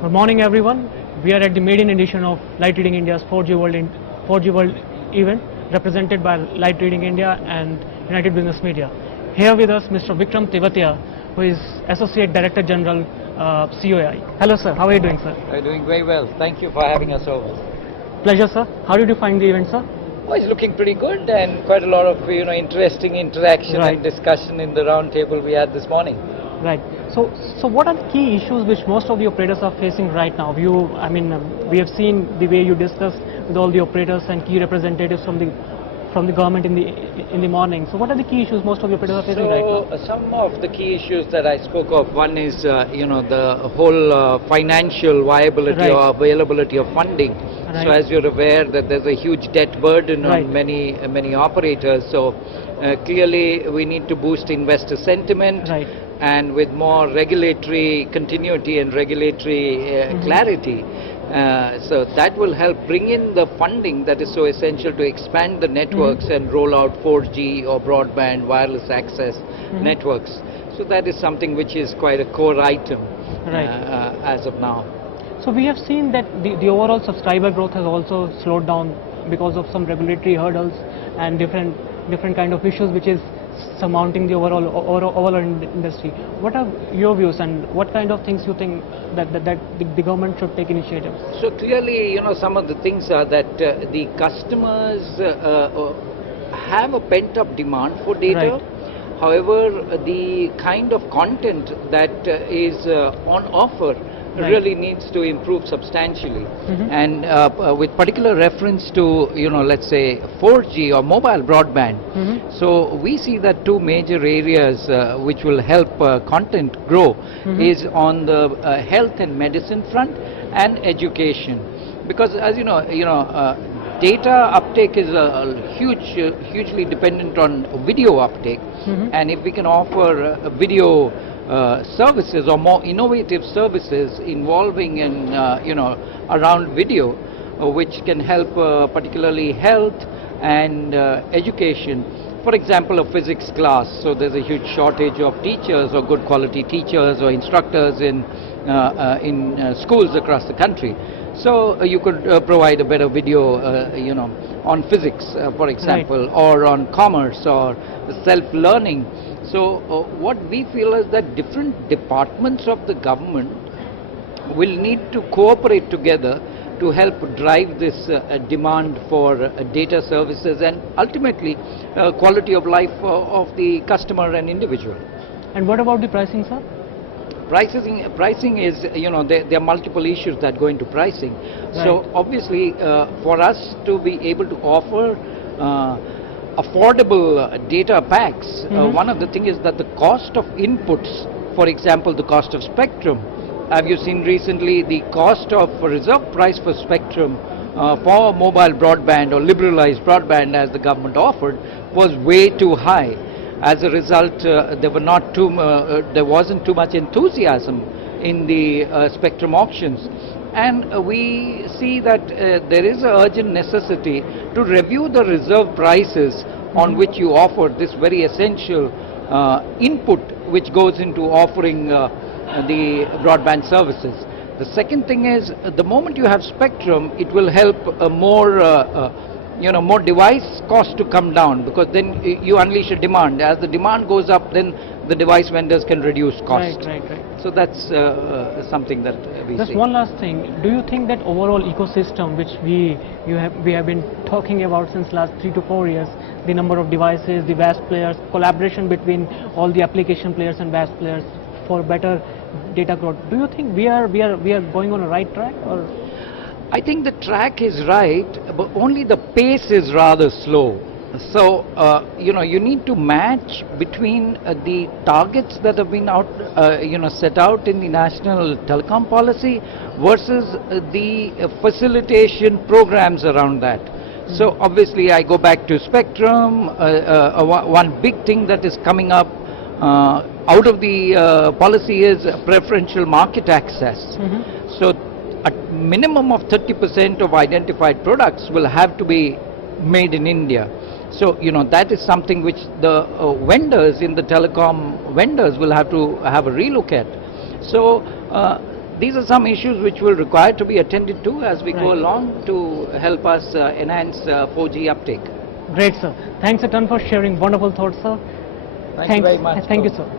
Good morning, everyone. We are at the maiden edition of Light Reading India's 4G World event, represented by Light Reading India and United Business Media. Here with us, Mr. Vikram Tiwathia, who is Associate Director General COAI. Hello, sir. How are you doing, sir? We're doing very well. Thank you for having us over. Pleasure, sir. How did you find the event, sir? Well, it's looking pretty good, and quite a lot of interesting interaction and discussion in the round table we had this morning. Right. So what are the key issues which most of the operators are facing right now? We have seen the way you discuss with all the operators and key representatives from the government in the morning. So what are the key issues most of the operators are facing right now? Some of the key issues that I spoke of, one is the whole financial viability or availability of funding. Right. So as you're aware that there's a huge debt burden on many operators. So clearly we need to boost investor sentiment. Right. And with more regulatory continuity and regulatory clarity, so that will help bring in the funding that is so essential to expand the networks and roll out 4G or broadband wireless access networks. So that is something which is quite a core item as of now. So we have seen that the overall subscriber growth has also slowed down because of some regulatory hurdles and different kind of issues which is surmounting the overall industry. What are your views and what kind of things you think that the government should take initiatives? So clearly, some of the things are that the customers have a pent-up demand for data. Right. However, the kind of content that is on offer really needs to improve substantially. And with particular reference to, let's say 4G or mobile broadband. So we see that two major areas which will help content grow is on the health and medicine front and education. Because as you know, data uptake is hugely dependent on video uptake. And if we can offer video services or more innovative services involving in around video, which can help particularly health and education. For example, a physics class. So there's a huge shortage of teachers or good quality teachers or instructors in schools across the country. So you could provide a better video, on physics, for example, or on commerce or self-learning. So what we feel is that different departments of the government will need to cooperate together to help drive this demand for data services and ultimately quality of life of the customer and individual. And what about the pricing, sir? Pricing is, there are multiple issues that go into pricing. Right. So obviously for us to be able to offer affordable data packs, one of the things is that the cost of inputs, for example the cost of spectrum, have you seen recently the cost of reserve price for spectrum for mobile broadband or liberalized broadband as the government offered was way too high. As a result, there wasn't too much enthusiasm in the spectrum auctions. And we see that there is an urgent necessity to review the reserve prices on which you offer this very essential input which goes into offering the broadband services. The second thing is, the moment you have spectrum, it will help more device cost to come down, because then you unleash a demand. As the demand goes up, then the device vendors can reduce cost. Right. So that's something that we see. Just one last thing. Do you think that overall ecosystem, which we have been talking about since last 3 to 4 years, the number of devices, the VAS players, collaboration between all the application players and VAS players for better data growth, do you think we are going on a right track? Or I think the track is right, but only the pace is rather slow. So, you need to match between the targets that have been set out in the national telecom policy versus the facilitation programs around that. So obviously I go back to spectrum. One big thing that is coming up out of the policy is preferential market access. So a minimum of 30% of identified products will have to be made in India. So, that is something which the vendors in the telecom vendors will have to have a relook at. So, these are some issues which will require to be attended to as we go Right. along to help us enhance 4G uptake. Great, sir. Thanks a ton for sharing wonderful thoughts, sir. Thank you very much. Thank you, sir.